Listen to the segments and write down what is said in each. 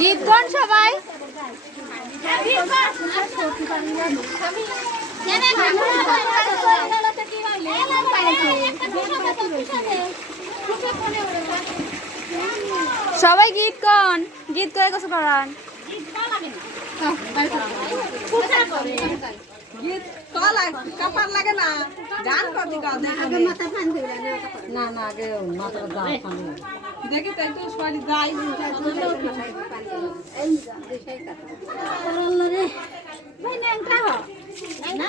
গীত গান সবাই সবাই গীত গান গীত করে কিছু করান গীত কলা কাপার লাগে না গান কবি গাও দেখে মাথা ফান দিবে না না আগে মাথা দাও ফান দেখি তাই তো সরি যাই রে ভাই নেংটা হ না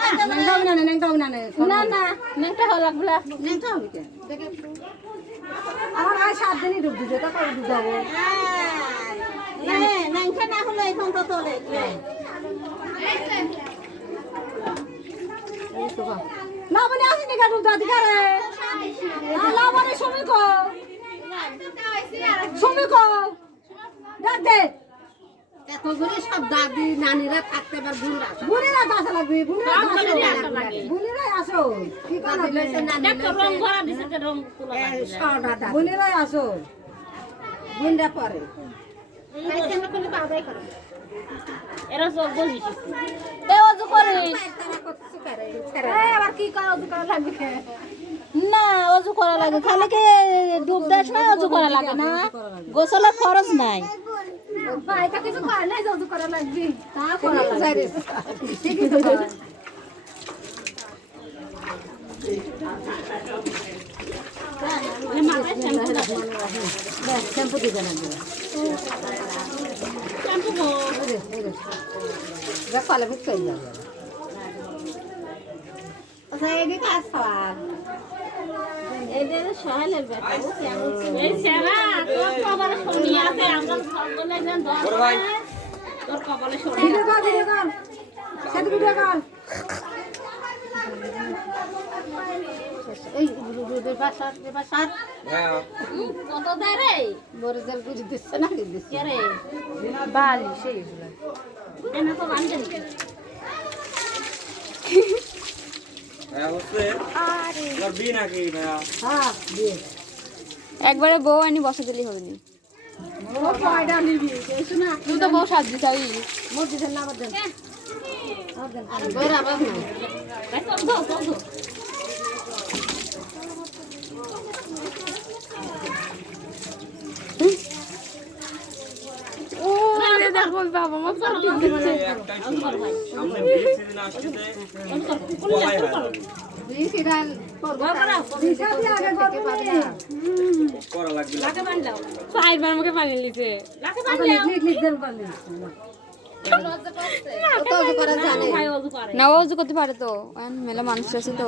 নেংটা না না না নেংটা হ লাগলা নেংটা হবে কে আমার ভাই 7 দিনই ডুব দিতে তা করে ডুব যাবো না নেংটা না হলে এখন তো তোলে না মানে আসি নি কাটু দাদি করে না মানে সময় কো দে এত করে সব দাদি নানিরা থাকতে পার বুড়িরা আসা লাগবে বুড়িরা আসো কি কথা লইছে নানি রং ভরা দিছে তে রং তোলা লাগবে বুড়িরা আসো বুনরা পরে কাইছে না কোন পাউডাই করো এরা সব বলিস এ ওযু করিস এই আবার কি করা ওযু করা লাগবে না ওযু করা লাগে খালি কি ডুব দাস না ওযু করা লাগে না গোসলের খরচ নাই ভাই কা কিছু করা নাই ওযু করা লাগবে তা করা লাগে ঠিকই তো শ্যাম্পু দিতে না শ্যাম্পু কলে ভিত করে যাবে আচ্ছা এই কাজ সওয়াল এই যে সহালের ব্যাপার এই সেরা তোর কবলে শনি আছে আমরা সকলে যেন ধর ভাই তোর কবলে শনি দিলে কর সাথে ভিডিও কর এই দুধের বাসার হ্যাঁ কত দেয় রে বড়দের গুজি দিচ্ছে না কি দিচ্ছে রে বালি সেইগুলা এনা তো বানতে নি হ্যাঁ হচ্ছে আরে তোর বিয়ে নাকি ভাইয়া হ্যাঁ বিয়ে একবারে বউ আনি বসা দিলেই হবে নি ও কয়টা নিবি কিছু না তুই তো বউ সাজ দিছাই মসজিদের নাম দেন বড় আবার না এই সব দাও ও রে দেখো বাবা মা সব দিচ্ছে সামনে বিয়ে সিজন আসছে কলাই হয় বিসিরাল বিসাবি আগে করা লাগবে লাগে বান দাও সাইবার মুখে পানি লিছে লাগে বান দাও লিখ দেন পারলি তো করে জানে না ও যে করতে পারে তো মেলা মানুষ আছে তো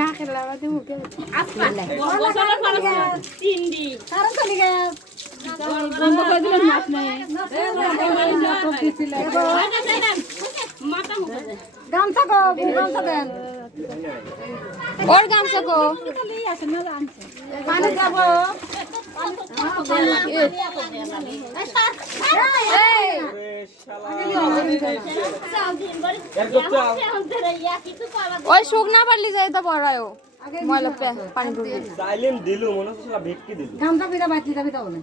না খেলা বাদে মুখে গোসলের খরচ 3 দিন কারণ চলে গেল বন্ধ করে দিলেন মাছ নাই মাথা মুখে গামছা কো গামছা দেন ওর গামছা কো পানি যাব ওই সুখ না পারলি যাই তো পড়ায়ও ময়লা পানি ঢুকে সাইলেম দিলু মনে হচ্ছে সব ভেটকি দিলু গামছা পিটা বাটি যাবি তো বলে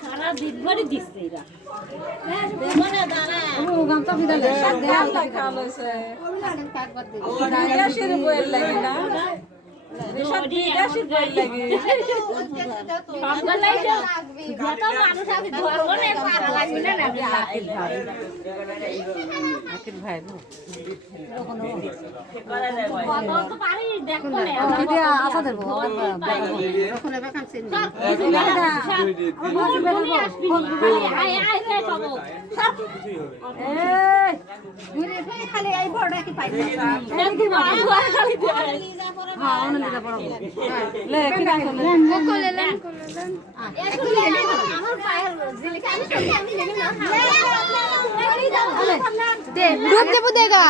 সারা দিন ভরে দিচ্ছে এরা ও গামছা পিটা লে দেয়াল খাওয়া লইছে কাটবার দে গ্যাসের বইয়ের লাগে না সব গ্যাসের বইয়ের লাগে যত মানুষ আছে ধরবো না পারা লাগবে না আকিল ভাই কত তো পারি দেখো না এটা আশা দেব এখন এবার কাছে নি আয় আয় রে বাবু এই ঘুরে ফিরে খালি এই বড়টা কি পাইছে খালি দে হ্যাঁ অনন্দিতা বড় লে কি রাখো কোলেলেন আমার পায়ের জিলিকা আমি না দে ডুব দেবো দেগা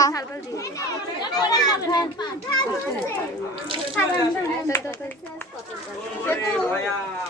ভাইয়া